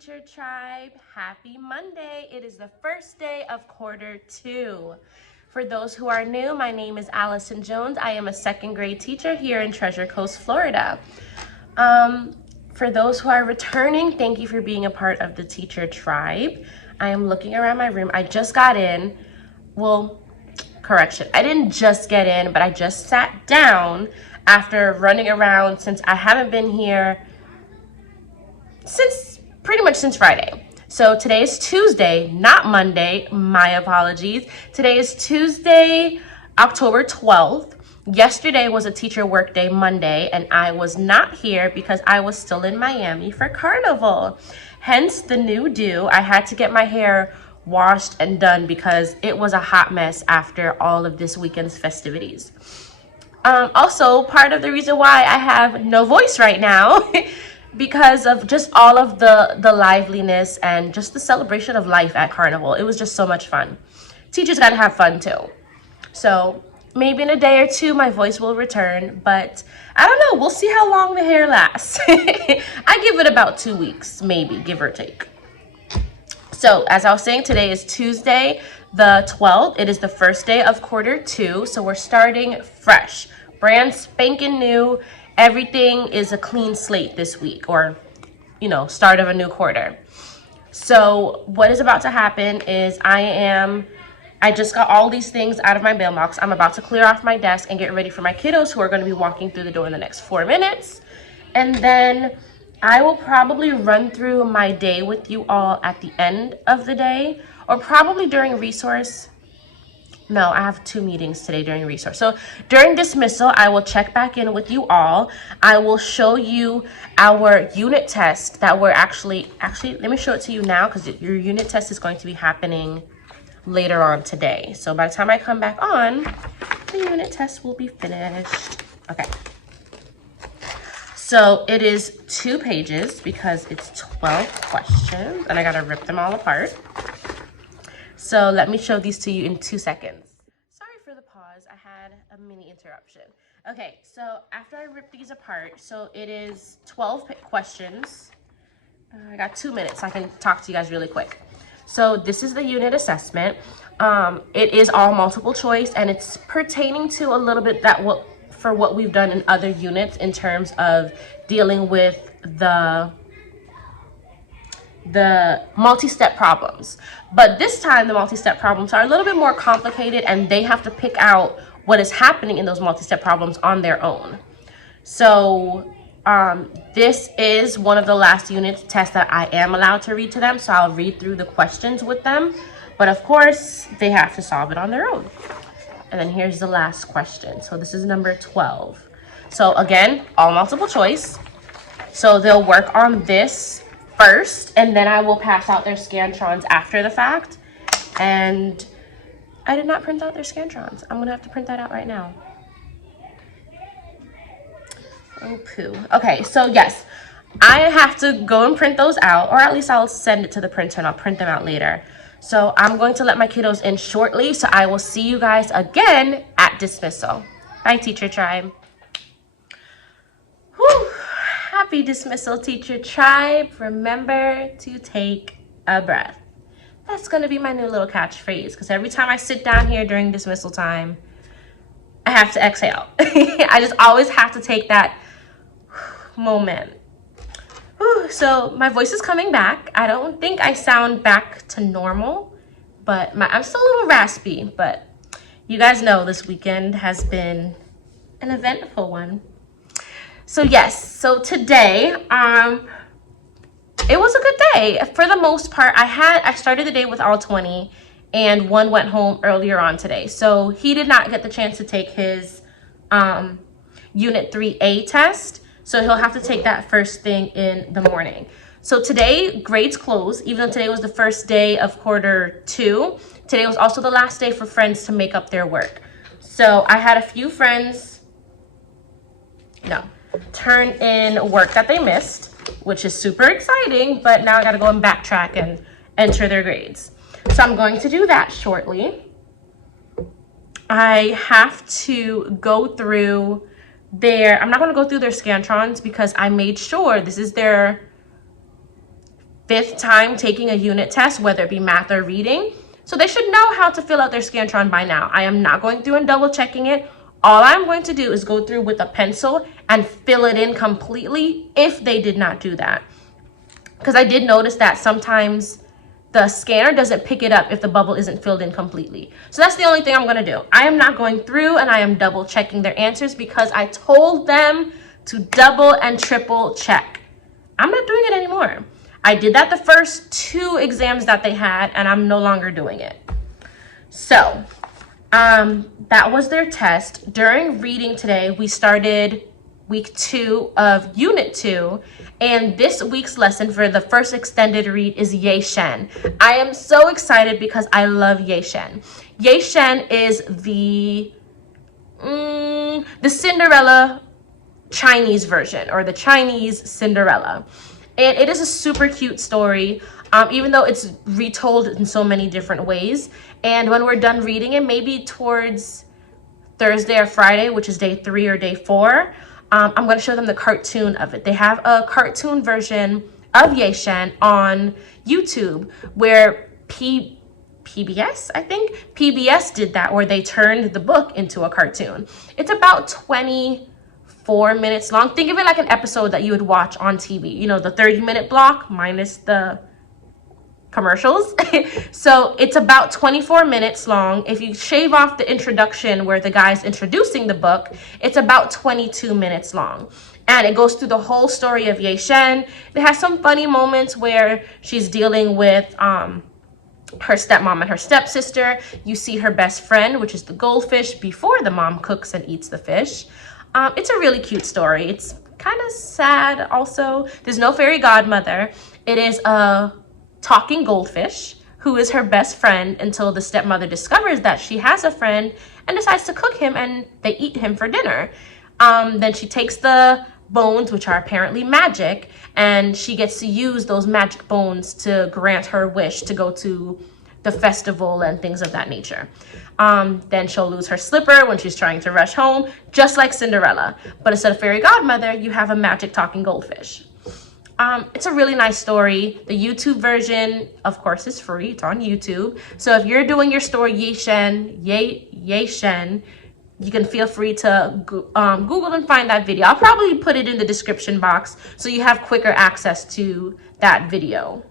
Teacher Tribe. Happy Monday. It is the first day of quarter 2. For those who are new, my name is Allison Jones. I am a second grade teacher here in Treasure Coast, Florida. For those who are returning, thank you for being a part of the Teacher Tribe. I am looking around my room. I just got in. Well, correction. I didn't just get in, but I just sat down after running around since I haven't been here pretty much since Friday. So today is Tuesday, not Monday. My apologies. Today is Tuesday, October 12th. Yesterday was a teacher workday Monday, and I was not here because I was still in Miami for Carnival. Hence the new do. I had to get my hair washed and done because it was a hot mess after all of this weekend's festivities. Also, part of the reason why I have no voice right now because of just all of the liveliness and just the celebration of life at Carnival. It was just so much fun. Teachers gotta have fun too. So maybe in a day or two my voice will return, but I don't know. We'll see how long the hair lasts. I give it about 2 weeks, maybe, give or take. So as I was saying, today is Tuesday the 12th. It is the first day of quarter 2, so we're starting fresh, brand spanking new. Everything is a clean slate this week, or start of a new quarter. So what is about to happen is I just got all these things out of my mailbox. I'm about to clear off my desk and get ready for my kiddos who are going to be walking through the door in the next 4 minutes. And then I will probably run through my day with you all at the end of the day, or probably during resource. No, I have 2 meetings today during resource. So during dismissal, I will check back in with you all. I will show you our unit test that we're actually, let me show it to you now because your unit test is going to be happening later on today. So by the time I come back on, the unit test will be finished. Okay. So it is 2 pages because it's 12 questions and I gotta rip them all apart. So let me show these to you in 2 seconds. Sorry for the pause, I had a mini interruption. Okay, so after I rip these apart, so it is 12 questions. I got 2 minutes, so I can talk to you guys really quick. So this is the unit assessment. It is all multiple choice and it's pertaining to a little bit for what we've done in other units in terms of dealing with the multi-step problems. But this time the multi-step problems are a little bit more complicated and they have to pick out what is happening in those multi-step problems on their own. So this is one of the last unit tests that I am allowed to read to them. So I'll read through the questions with them. But of course, they have to solve it on their own. And then here's the last question. So this is number 12. So again, all multiple choice. So they'll work on this first, and then I will pass out their Scantrons after the fact. And I did not print out their Scantrons. I'm gonna have to print that out right now. Oh, poo. Okay, so yes, I have to go and print those out, or at least I'll send it to the printer and I'll print them out later. So I'm going to let my kiddos in shortly, so I will see you guys again at dismissal. Bye, Teacher Tribe. Whew. Happy dismissal, Teacher Tribe. Remember to take a breath. That's going to be my new little catchphrase, because every time I sit down here during dismissal time, I have to exhale. I just always have to take that moment. So my voice is coming back. I don't think I sound back to normal, but I'm still a little raspy, but you guys know this weekend has been an eventful one. So yes, so today, it was a good day. For the most part, I started the day with all 20 and one went home earlier on today. So he did not get the chance to take his Unit 3A test. So he'll have to take that first thing in the morning. So today, grades closed, even though today was the first day of quarter 2. Today was also the last day for friends to make up their work. So I had a few friends, turn in work that they missed, which is super exciting, but now I gotta go and backtrack and enter their grades. So I'm going to do that shortly. I have to go through I'm not going to go through their Scantrons because I made sure this is their 5th time taking a unit test, whether it be math or reading. So they should know how to fill out their Scantron by now. I am not going through and double checking it. All I'm going to do is go through with a pencil and fill it in completely if they did not do that. Because I did notice that sometimes the scanner doesn't pick it up if the bubble isn't filled in completely. So that's the only thing I'm going to do. I am not going through and I am double checking their answers because I told them to double and triple check. I'm not doing it anymore. I did that the first 2 exams that they had, and I'm no longer doing it. So that was their test. During reading today, we started week 2 of unit 2, and this week's lesson for the first extended read is Yeh-Shen. I am so excited because I love Yeh-Shen. Yeh-Shen is the Cinderella Chinese version, or the Chinese Cinderella. And it is a super cute story, even though it's retold in so many different ways. And when we're done reading it, maybe towards Thursday or Friday, which is day 3 or day 4, I'm going to show them the cartoon of it. They have a cartoon version of Yeh-Shen on YouTube where PBS, I think? PBS did that, where they turned the book into a cartoon. It's about 24 minutes long. Think of it like an episode that you would watch on TV. You know, the 30-minute block minus the commercials. So it's about 24 minutes long. If you shave off the introduction where the guy's introducing the book, it's about 22 minutes long. And it goes through the whole story of Yeh-Shen. It has some funny moments where she's dealing with her stepmom and her stepsister. You see her best friend, which is the goldfish, before the mom cooks and eats the fish. It's a really cute story. It's kind of sad also. There's no fairy godmother. It is a talking goldfish who is her best friend until the stepmother discovers that she has a friend and decides to cook him, and they eat him for dinner. Then she takes the bones, which are apparently magic, and she gets to use those magic bones to grant her wish to go to the festival and things of that nature. Then she'll lose her slipper when she's trying to rush home, just like Cinderella. But instead of fairy godmother, you have a magic talking goldfish. It's a really nice story. The YouTube version, of course, is free. It's on YouTube. So if you're doing your story, Yeh-Shen, you can feel free to Google and find that video. I'll probably put it in the description box so you have quicker access to that video.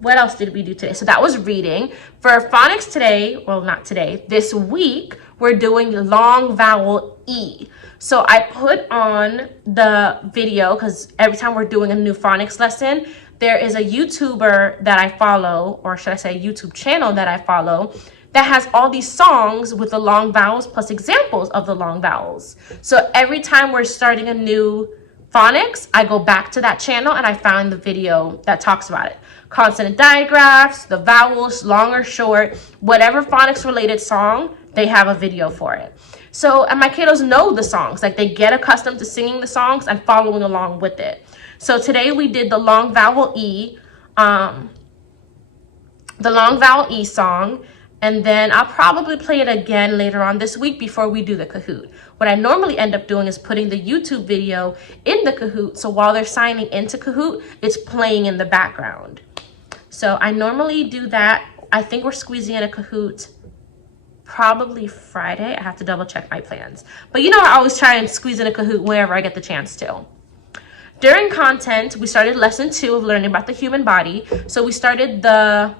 What else did we do today? So that was reading. For phonics today, well, not today, this week, we're doing long vowel E. So I put on the video because every time we're doing a new phonics lesson, there is a YouTuber that I follow, or should I say a YouTube channel that I follow, that has all these songs with the long vowels plus examples of the long vowels. So every time we're starting a new phonics, I go back to that channel and I find the video that talks about it. Consonant digraphs, the vowels, long or short, whatever phonics related song, they have a video for it. So, and my kiddos know the songs, like they get accustomed to singing the songs and following along with it. So today we did the long vowel E, song, and then I'll probably play it again later on this week before we do the Kahoot. What I normally end up doing is putting the YouTube video in the Kahoot, so while they're signing into Kahoot, it's playing in the background. So I normally do that. I think we're squeezing in a Kahoot probably Friday. I have to double check my plans. But you know, I always try and squeeze in a Kahoot wherever I get the chance to. During content, we started lesson 2 of learning about the human body. So we started the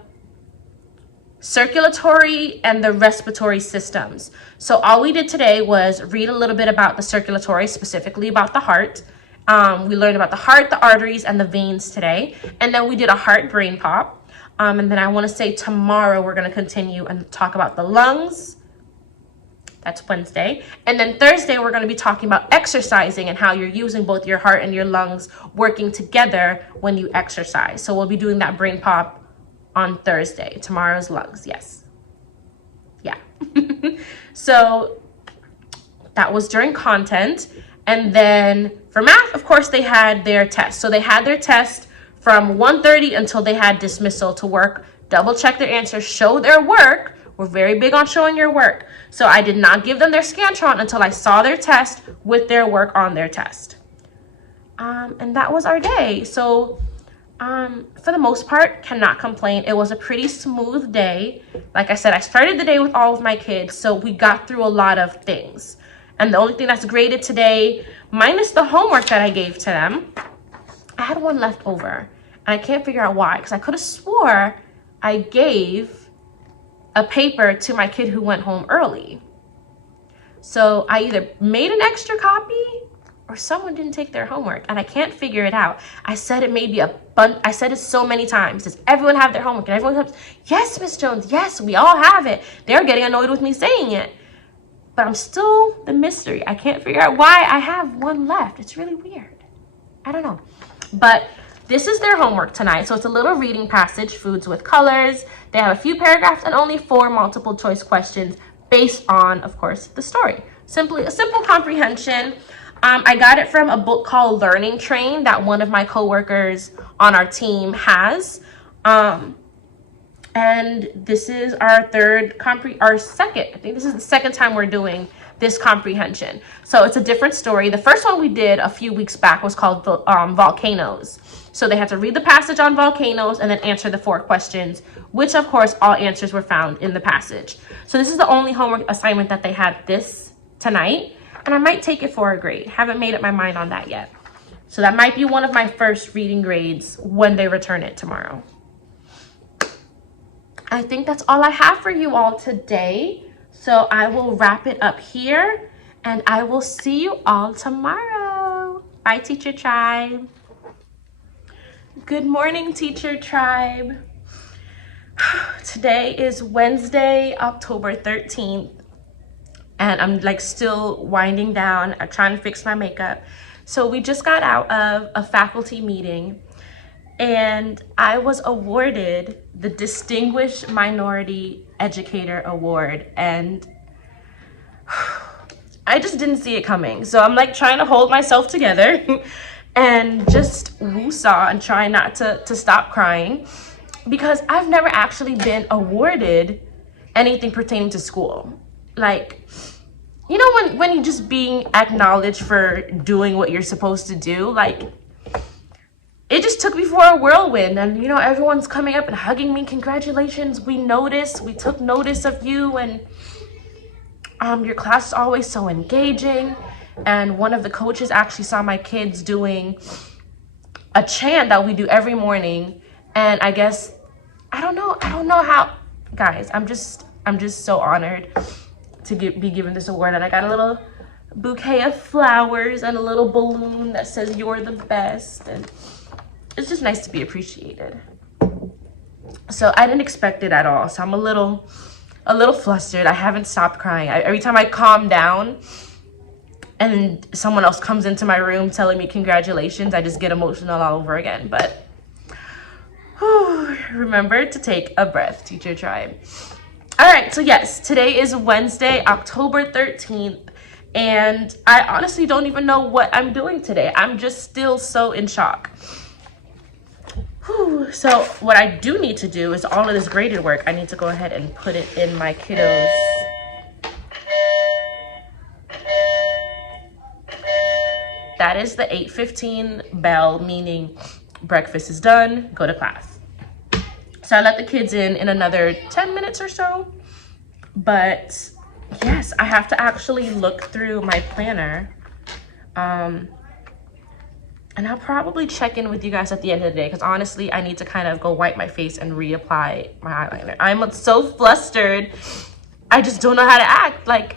circulatory and the respiratory systems. So all we did today was read a little bit about the circulatory, specifically about the heart. We learned about the heart, the arteries, and the veins today. And then we did a heart brain pop. And then I want to say tomorrow we're going to continue and talk about the lungs. That's Wednesday. And then Thursday we're going to be talking about exercising and how you're using both your heart and your lungs working together when you exercise. So we'll be doing that brain pop on Thursday. Tomorrow's lungs, yes. Yeah. So that was during content. And then for math, of course, they had their test. So they had their test from 1:30 until they had dismissal to work, double check their answers, show their work. We're very big on showing your work. So I did not give them their Scantron until I saw their test with their work on their test. And that was our day. So For the most part, cannot complain. It was a pretty smooth day. Like I said, I started the day with all of my kids, so we got through a lot of things. And the only thing that's graded today, minus the homework that I gave to them, I had one left over. And I can't figure out why, because I could have swore I gave a paper to my kid who went home early. So I either made an extra copy or someone didn't take their homework, and I can't figure it out. I said it maybe I said it so many times. Does everyone have their homework? And everyone comes, yes, Miss Jones, yes, we all have it. They're getting annoyed with me saying it. But I'm still the mystery. I can't figure out why I have one left. It's really weird. I don't know. But this is their homework tonight. So it's a little reading passage, Foods with Colors. They have a few paragraphs and only 4 multiple choice questions based on, of course, the story. Simply a simple comprehension. I got it from a book called Learning Train that one of my coworkers on our team has. And this is our second, I think this is the second time we're doing this comprehension. So it's a different story. The first one we did a few weeks back was called Volcanoes. So they had to read the passage on volcanoes and then answer the 4 questions, which of course all answers were found in the passage. So this is the only homework assignment that they had this tonight. And I might take it for a grade. Haven't made up my mind on that yet. So that might be one of my first reading grades when they return it tomorrow. I think that's all I have for you all today. So I will wrap it up here and I will see you all tomorrow. Bye, Teacher Tribe. Good morning, Teacher Tribe. Today is Wednesday, October 13th. And I'm like still winding down. I'm trying to fix my makeup. So we just got out of a faculty meeting and I was awarded the Distinguished Minority Educator Award. And I just didn't see it coming. So I'm like trying to hold myself together and just woo-saw and try not to stop crying, because I've never actually been awarded anything pertaining to school. Like, you know, when you're just being acknowledged for doing what you're supposed to do, like, it just took me for a whirlwind. And, you know, everyone's coming up and hugging me. Congratulations, we took notice of you, and your class is always so engaging. And one of the coaches actually saw my kids doing a chant that we do every morning. And I guess, I don't know how, guys, I'm just so honored to be given this award. And I got a little bouquet of flowers and a little balloon that says you're the best, and it's just nice to be appreciated. So I didn't expect it at all, so I'm a little flustered. I haven't stopped crying. Every time I calm down and someone else comes into my room telling me congratulations, I just get emotional all over again. But remember to take a breath, Teacher Tribe. All right, so yes, today is Wednesday, October 13th, and I honestly don't even know what I'm doing today. I'm just still so in shock. So what I do need to do is all of this graded work. I need to go ahead and put it in my kiddos' that is the 8:15 bell, meaning breakfast is done, go to class. So I let the kids in another 10 minutes or so. But yes, I have to actually look through my planner. And I'll probably check in with you guys at the end of the day, because honestly, I need to kind of go wipe my face and reapply my eyeliner. I'm so flustered. I just don't know how to act. Like,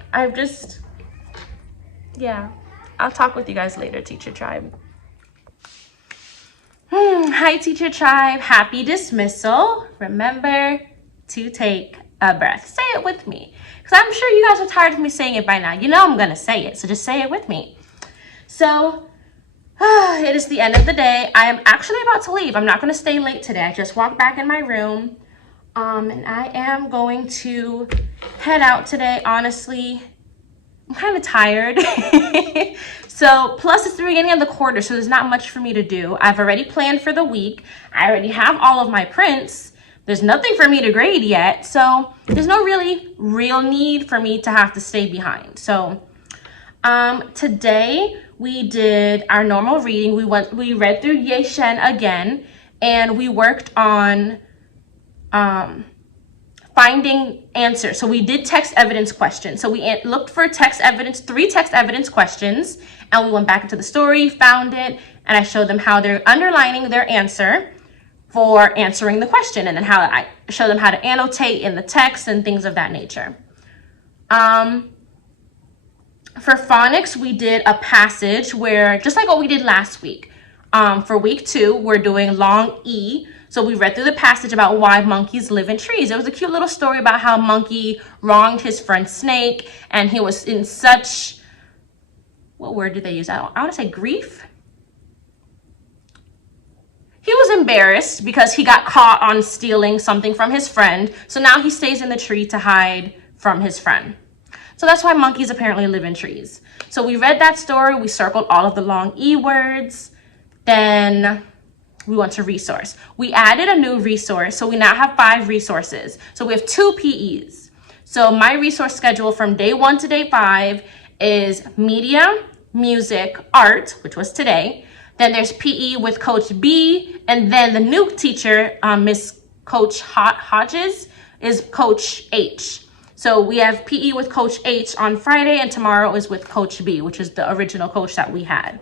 yeah. I'll talk with you guys later, Teacher Tribe. Hi, Teacher Tribe. Happy dismissal. Remember to take a breath. Say it with me, because I'm sure you guys are tired of me saying it by now. You know I'm going to say it, so just say it with me. So, it is the end of the day. I am actually about to leave. I'm not going to stay late today. I just walked back in my room, and I am going to head out today. Honestly, I'm kind of tired. So, plus it's the beginning of the quarter, so there's not much for me to do. I've already planned for the week. I already have all of my prints. There's nothing for me to grade yet, so there's no real need for me to have to stay behind. So, today we did our normal reading. We read through Yeh-Shen again, and we worked on finding answers. So we did text evidence questions. So we looked for three text evidence questions, and we went back into the story, found it, and I showed them how they're underlining their answer for answering the question, and then how I show them how to annotate in the text and things of that nature. For phonics, we did a passage where, just like what we did last week, for week 2, we're doing long E. So we read through the passage about why monkeys live in trees. It was a cute little story about how Monkey wronged his friend Snake, and he was in such, what word did they use? I want to say grief. He was embarrassed because he got caught on stealing something from his friend. So now he stays in the tree to hide from his friend. So that's why monkeys apparently live in trees. So we read that story. We circled all of the long E words. Then we went to resource. We added a new resource. So we now have 5 resources. So we have 2 PEs. So my resource schedule from day 1 to day 5 is media, music, art, which was today. Then there's PE with Coach B. And then the new teacher, Miss Coach Hodges, is Coach H. So we have PE with Coach H on Friday, and tomorrow is with Coach B, which is the original coach that we had.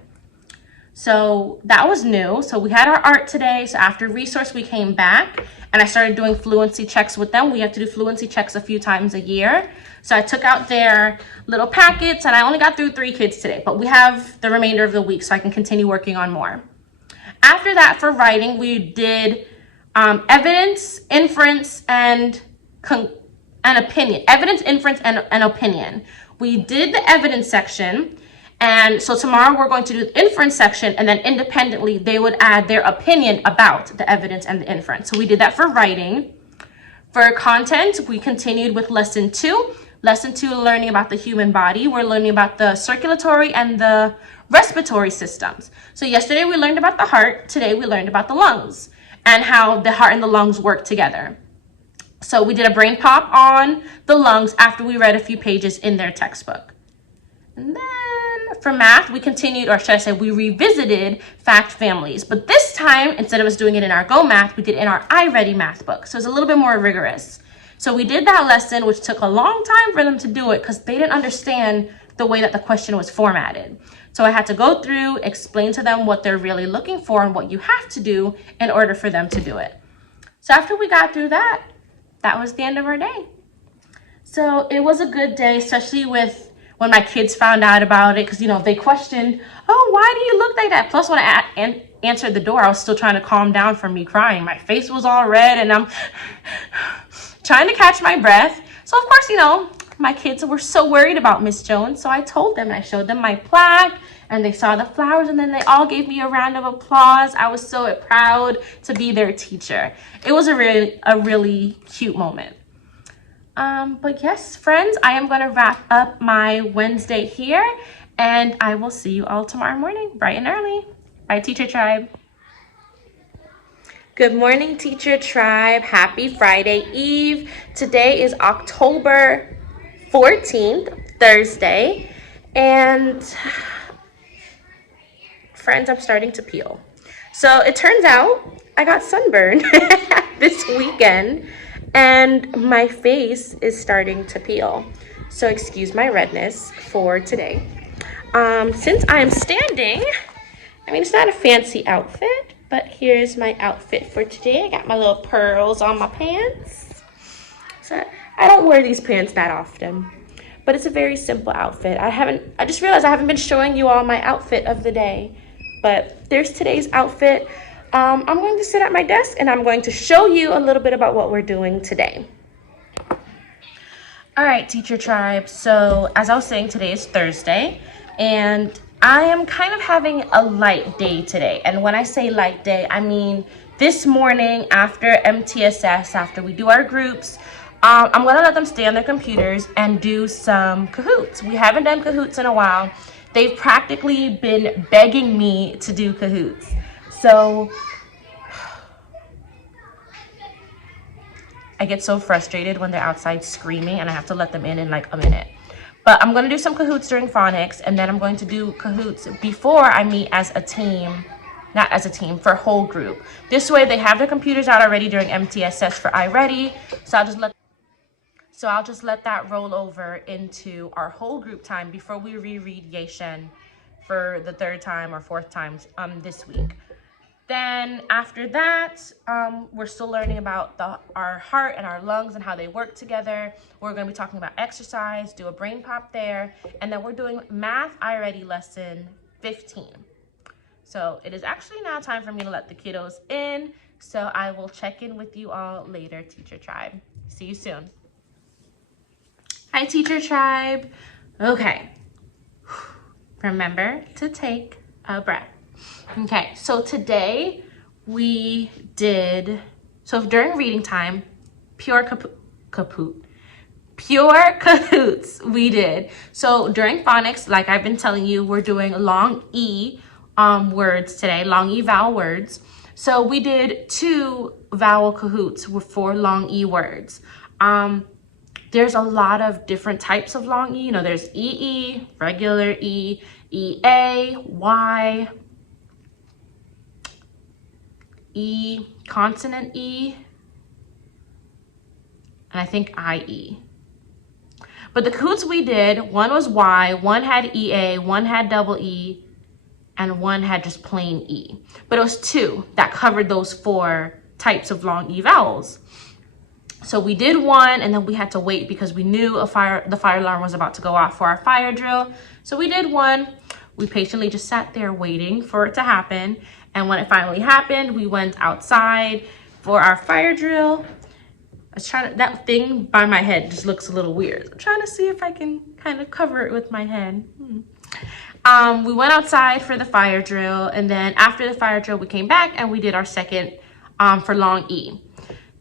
So that was new. So we had our art today. So after resource, we came back and I started doing fluency checks with them. We have to do fluency checks a few times a year. So I took out their little packets, and I only got through 3 kids today, but we have the remainder of the week so I can continue working on more. After that, for writing, we did evidence, inference, and opinion. Evidence, inference, and opinion. We did the evidence section. And so tomorrow we're going to do the inference section, and then independently they would add their opinion about the evidence and the inference. So we did that for writing. For content, we continued with lesson 2. Lesson 2, learning about the human body. We're learning about the circulatory and the respiratory systems. So yesterday we learned about the heart. Today we learned about the lungs and how the heart and the lungs work together. So we did a brain pop on the lungs after we read a few pages in their textbook. And then for math, we continued, or should I say, we revisited fact families. But this time, instead of us doing it in our Go Math, we did it in our iReady math book. So it's a little bit more rigorous. So we did that lesson, which took a long time for them to do it because they didn't understand the way that the question was formatted. So I had to go through, explain to them what they're really looking for and what you have to do in order for them to do it. So after we got through that, that was the end of our day. So it was a good day, especially with when my kids found out about it, because, you know, they questioned, oh, why do you look like that? Plus, when I answered the door, I was still trying to calm down from me crying. My face was all red, and I'm trying to catch my breath. So, of course, you know, my kids were so worried about Miss Jones, so I told them, I showed them my plaque, and they saw the flowers, and then they all gave me a round of applause. I was so proud to be their teacher. It was a really cute moment. But yes, friends, I am going to wrap up my Wednesday here, and I will see you all tomorrow morning, bright and early. Bye, Teacher Tribe. Good morning, Teacher Tribe. Happy Friday Eve. Today is October 14th, Thursday, and friends, I'm starting to peel. So it turns out I got sunburned this weekend, and my face is starting to peel. So excuse my redness for today. Since I'm standing, I mean, it's not a fancy outfit, but here's my outfit for today. I got my little pearls on my pants. So I don't wear these pants that often, but it's a very simple outfit. I just realized I haven't been showing you all my outfit of the day, but there's today's outfit. I'm going to sit at my desk and I'm going to show you a little bit about what we're doing today. All right, Teacher Tribe. So as I was saying, today is Thursday, and I am kind of having a light day today. And when I say light day, I mean this morning after MTSS, after we do our groups, I'm going to let them stay on their computers and do some Kahoots. We haven't done Kahoots in a while. They've practically been begging me to do Kahoots. So I get so frustrated when they're outside screaming and I have to let them in like a minute. But I'm going to do some Kahoots during phonics, and then I'm going to do Kahoots before I meet as a team not as a team, for whole group. This way they have their computers out already during MTSS for iReady. So I'll just let that roll over into our whole group time before we reread Yeh-Shen for the third time or fourth time this week. Then after that, we're still learning about our heart and our lungs and how they work together. We're going to be talking about exercise, do a brain pop there, and then we're doing math iReady lesson 15. So it is actually now time for me to let the kiddos in. So I will check in with you all later, Teacher Tribe. See you soon. Hi, Teacher Tribe. Okay. Remember to take a breath. Okay, so today we did, during reading time, pure cahoots we did. So during phonics, like I've been telling you, we're doing long E words today, long E vowel words. So we did 2 vowel cahoots for long E words. There's a lot of different types of long E. You know, there's EE, regular E, EA, Y, E, consonant E, and I think IE. But the cahoots we did, one was Y, one had EA, one had double E, and one had just plain E. But it was 2 that covered those 4 types of long E vowels. So we did one, and then we had to wait because we knew the fire alarm was about to go off for our fire drill. So we did one. We patiently just sat there waiting for it to happen. And when it finally happened, we went outside for our fire drill. I was trying to, that thing by my head just looks a little weird. I'm trying to see if I can kind of cover it with my hand. We went outside for the fire drill, and then after the fire drill, we came back and we did our second for long E.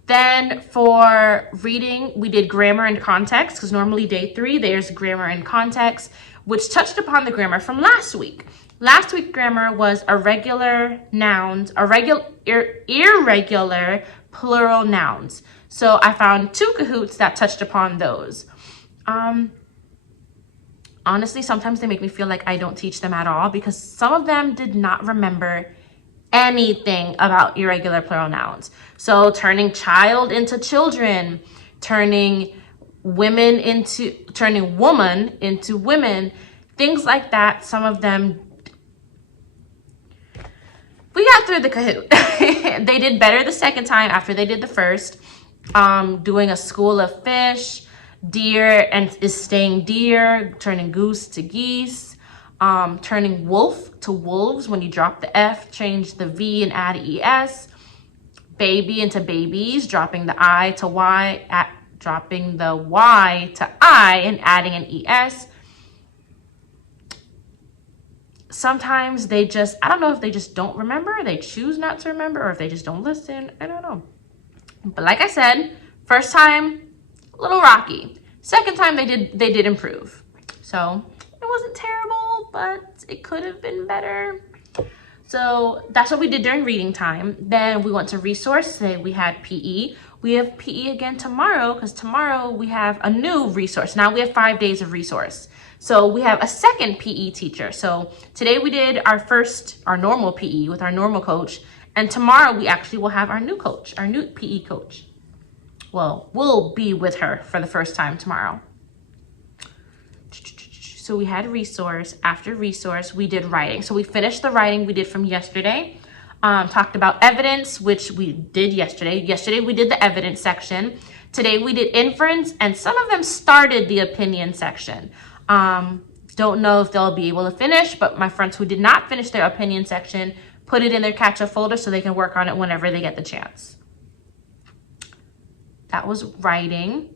Then for reading, we did grammar and context, because normally day 3, there's grammar and context, which touched upon the grammar from last week. Last week's grammar was irregular nouns, irregular plural nouns. So I found 2 cahoots that touched upon those. Honestly, sometimes they make me feel like I don't teach them at all, because some of them did not remember anything about irregular plural nouns. So turning child into children, turning woman into women, things like that. Some of them, we got through the Kahoot. They did better the second time after they did the first. Doing a school of fish, deer and is staying deer, turning goose to geese, turning wolf to wolves. When you drop the F, change the V and add ES. Baby into babies, dropping the I to Y, dropping the Y to I and adding an ES. Sometimes they just, I don't know if they just don't remember, they choose not to remember, or if they just don't listen. I don't know. But like I said, first time, a little rocky. Second time, they did improve. So it wasn't terrible, but it could have been better. So that's what we did during reading time. Then we went to resource. Today we had PE. We have PE again tomorrow, because tomorrow we have a new resource. Now we have 5 days of resource. So we have a second PE teacher. So today we did our normal PE with our normal coach. And tomorrow we actually will have our new coach, our new PE coach. Well, we'll be with her for the first time tomorrow. So we had resource. After resource, we did writing. So we finished the writing we did from yesterday. Talked about evidence, which we did yesterday. Yesterday we did the evidence section. Today we did inference, and some of them started the opinion section. Don't know if they'll be able to finish, but my friends who did not finish their opinion section put it in their catch-up folder so they can work on it whenever they get the chance. That was writing.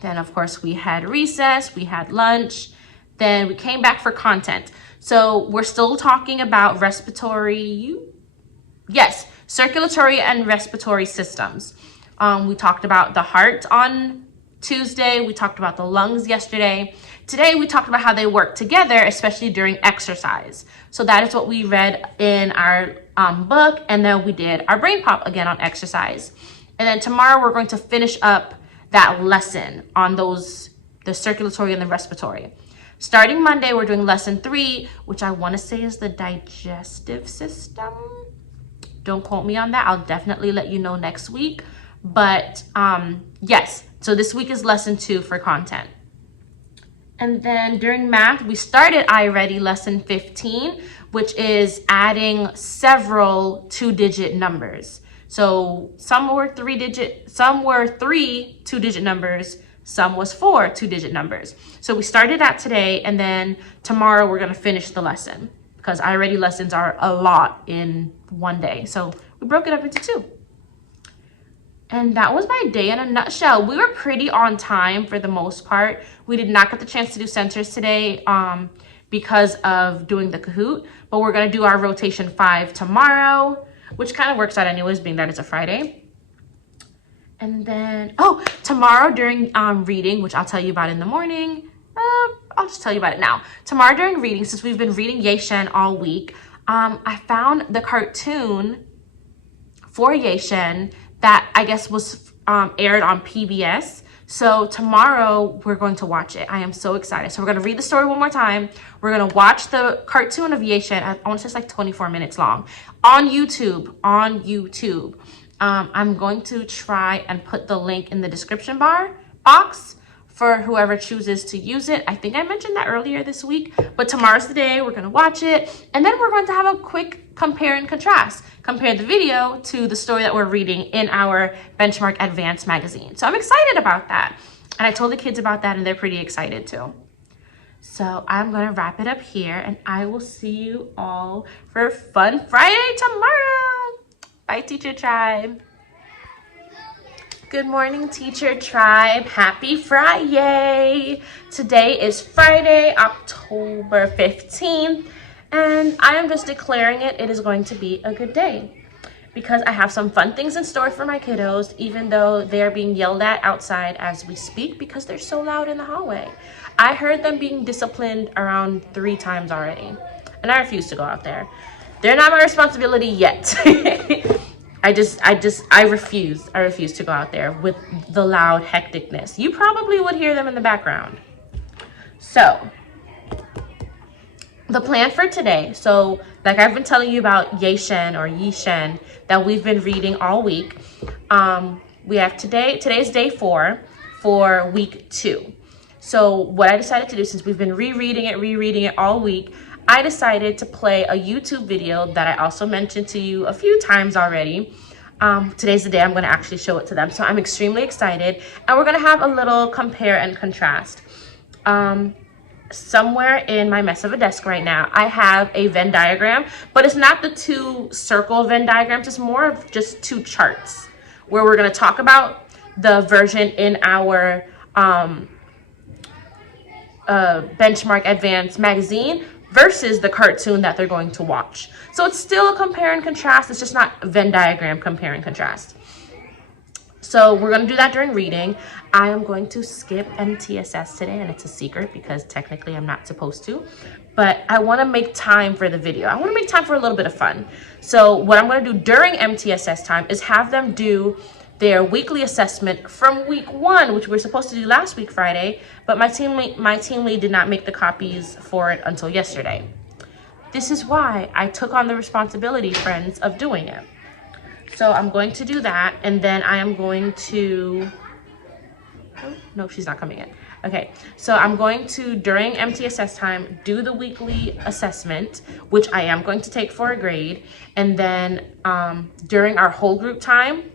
Then, of course, we had recess, we had lunch. Then we came back for content. So we're still talking about circulatory and respiratory systems. We talked about the heart on Tuesday. We talked about the lungs yesterday. Today, we talked about how they work together, especially during exercise. So that is what we read in our book. And then we did our brain pop again on exercise. And then tomorrow, we're going to finish up that lesson on the circulatory and the respiratory. Starting Monday, we're doing lesson 3, which I want to say is the digestive system. Don't quote me on that. I'll definitely let you know next week. But yes, so this week is lesson 2 for content. And then during math, we started iReady lesson 15, which is adding several 2-digit numbers. So some were 3 2-digit numbers, some was 4 2-digit numbers. So we started that today, and then tomorrow we're gonna finish the lesson because iReady lessons are a lot in one day. So we broke it up into 2. And that was my day in a nutshell. We were pretty on time for the most part. We did not get the chance to do centers today because of doing the Kahoot, but we're gonna do our rotation 5 tomorrow, which kind of works out anyways, being that it's a Friday. And then, oh, tomorrow during reading, which I'll tell you about in the morning, I'll just tell you about it now. Tomorrow during reading, since we've been reading Yeh-Shen all week, I found the cartoon for Yeh-Shen that I guess was aired on PBS. So tomorrow we're going to watch it. I am so excited. So we're going to read the story one more time. We're going to watch the cartoon of Yeh-Shen. I want to say it's like 24 minutes long on YouTube. I'm going to try and put the link in the description box for whoever chooses to use it. I think I mentioned that earlier this week, but tomorrow's the day. We're going to watch it, and then we're going to have a quick compare and contrast. Compare the video to the story that we're reading in our Benchmark Advanced magazine. So I'm excited about that, and I told the kids about that, and they're pretty excited too. So I'm going to wrap it up here, and I will see you all for Fun Friday tomorrow. Bye, Teacher Tribe. Good morning, Teacher Tribe. Happy Friday. Today is Friday, October 15th, and I am just declaring it is going to be a good day because I have some fun things in store for my kiddos, even though they're being yelled at outside as we speak because they're so loud in the hallway. I heard them being disciplined around 3 times already, and I refuse to go out there. They're not my responsibility yet. I refuse to go out there with the loud hecticness. You probably would hear them in the background. So the plan for today, so like I've been telling you about Yeh-Shen or Yeh-Shen that we've been reading all week. We have today's day 4 for week 2. So what I decided to do, since we've been rereading it all week, I decided to play a YouTube video that I also mentioned to you a few times already. Today's the day I'm going to actually show it to them. So I'm extremely excited. And we're going to have a little compare and contrast. Somewhere in my mess of a desk right now, I have a Venn diagram, but it's not the 2 circle Venn diagrams. It's more of just 2 charts where we're going to talk about the version in our Benchmark Advanced magazine versus the cartoon that they're going to watch. So it's still a compare and contrast. It's just not Venn diagram compare and contrast. So we're going to do that during reading. I am going to skip MTSS today, and it's a secret because technically I'm not supposed to. But I want to make time for the video. I want to make time for a little bit of fun. So what I'm going to do during MTSS time is have them do their weekly assessment from week 1, which we were supposed to do last week Friday, but my team lead did not make the copies for it until yesterday. This is why I took on the responsibility, friends, of doing it. So I'm going to do that, and then I am going to, oh, no, she's not coming in. Okay, so I'm going to, during MTSS time, do the weekly assessment, which I am going to take for a grade, and then during our whole group time,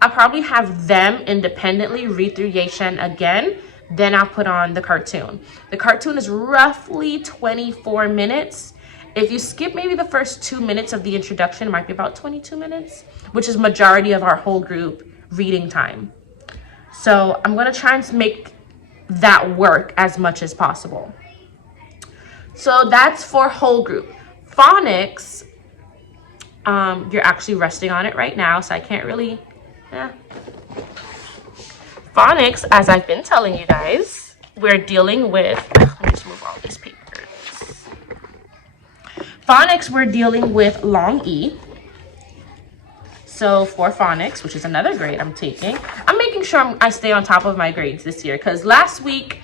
I'll probably have them independently read through Yeh-Shen again, then I'll put on the cartoon. The cartoon is roughly 24 minutes. If you skip maybe the first 2 minutes of the introduction, it might be about 22 minutes, which is majority of our whole group reading time. So I'm gonna try and make that work as much as possible. So that's for whole group. Phonics, you're actually resting on it right now, so I can't really, Phonics, as I've been telling you guys, we're dealing with, let me just move all these papers. Phonics, we're dealing with long E. So for phonics, which is another grade I'm taking, I'm making sure I stay on top of my grades this year, because last week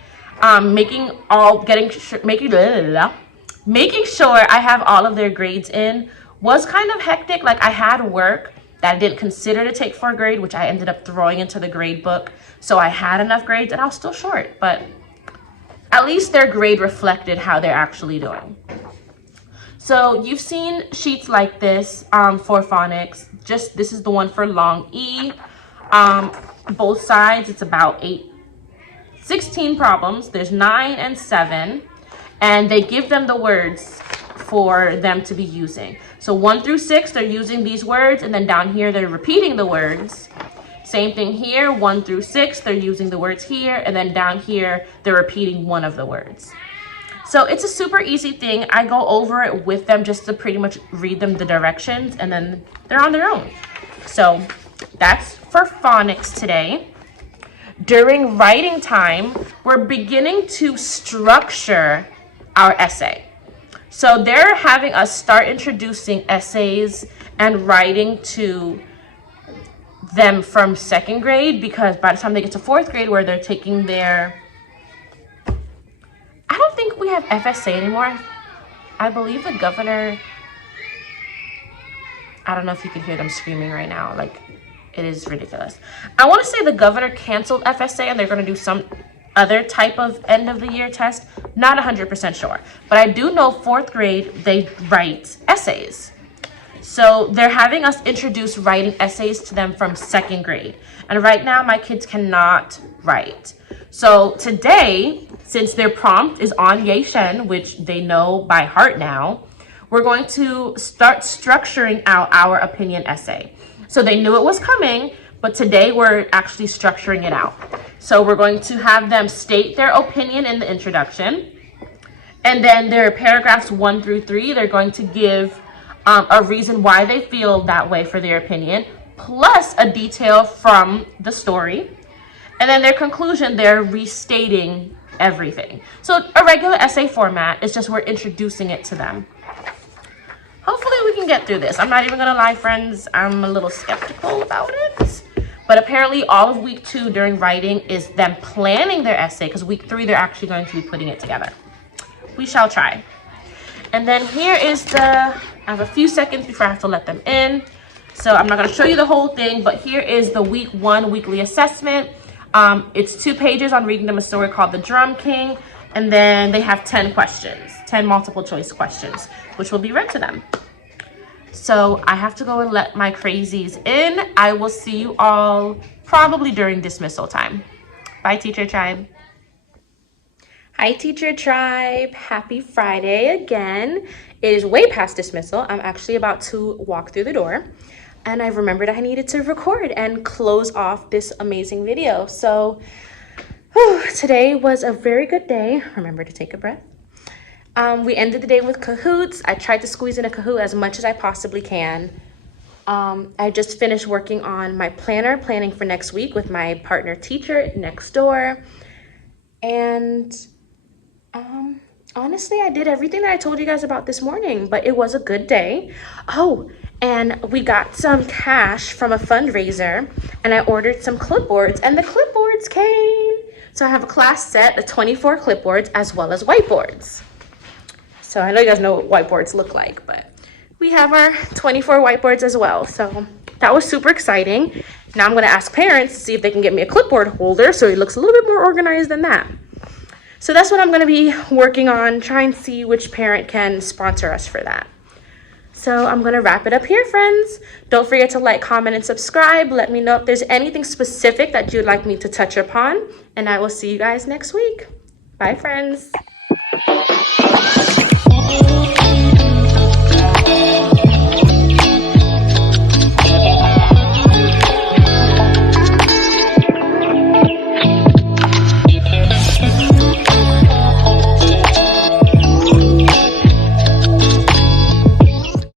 Making sure I have all of their grades in was kind of hectic. Like, I had work that I didn't consider to take for a grade, which I ended up throwing into the grade book. So I had enough grades and I was still short, but at least their grade reflected how they're actually doing. So you've seen sheets like this for phonics. This is the one for long E. Both sides, it's about 16 problems. There's 9 and 7. And they give them the words for them to be using. So 1 through 6, they're using these words. And then down here, they're repeating the words. Same thing here, 1 through 6, they're using the words here. And then down here, they're repeating one of the words. So it's a super easy thing. I go over it with them just to pretty much read them the directions. And then they're on their own. So that's for phonics today. During writing time, we're beginning to structure our essay. So they're having us start introducing essays and writing to them from 2nd grade, because by the time they get to 4th grade, where they're taking their, I don't think we have FSA anymore. I believe the governor, I don't know if you can hear them screaming right now. Like, it is ridiculous. I want to say the governor canceled FSA and they're going to do some other type of end of the year test. Not 100% sure, but I do know 4th grade, they write essays. So they're having us introduce writing essays to them from 2nd grade. And right now my kids cannot write. So today, since their prompt is on Yeh-Shen, which they know by heart now, we're going to start structuring out our opinion essay. So they knew it was coming, but today we're actually structuring it out. So we're going to have them state their opinion in the introduction. And then their paragraphs 1 through 3, they're going to give a reason why they feel that way for their opinion, plus a detail from the story. And then their conclusion, they're restating everything. So a regular essay format, it's just we're introducing it to them. Hopefully we can get through this. I'm not even gonna lie, friends, I'm a little skeptical about it. But apparently all of week 2 during writing is them planning their essay, because week 3 they're actually going to be putting it together. We shall try. And then here is I have a few seconds before I have to let them in. So I'm not gonna show you the whole thing, but here is the week 1 weekly assessment. It's 2 pages on reading them a story called The Drum King. And then they have 10 questions, 10 multiple choice questions, which will be read to them. So I have to go and let my crazies in. I will see you all probably during dismissal time. Bye, Teacher Tribe. Hi, Teacher Tribe. Happy Friday again. It is way past dismissal. I'm actually about to walk through the door. And I remembered I needed to record and close off this amazing video. So today was a very good day. Remember to take a breath. We ended the day with Kahoots. I tried to squeeze in a Kahoot as much as I possibly can. I just finished working on my planning for next week with my partner teacher next door. And honestly, I did everything that I told you guys about this morning, but it was a good day. Oh, and we got some cash from a fundraiser, and I ordered some clipboards, and the clipboards came. So I have a class set of 24 clipboards as well as whiteboards. So I know you guys know what whiteboards look like, but we have our 24 whiteboards as well. So that was super exciting. Now I'm gonna ask parents to see if they can get me a clipboard holder so it looks a little bit more organized than that. So that's what I'm gonna be working on, try and see which parent can sponsor us for that. So I'm gonna wrap it up here, friends. Don't forget to like, comment, and subscribe. Let me know if there's anything specific that you'd like me to touch upon, and I will see you guys next week. Bye, friends.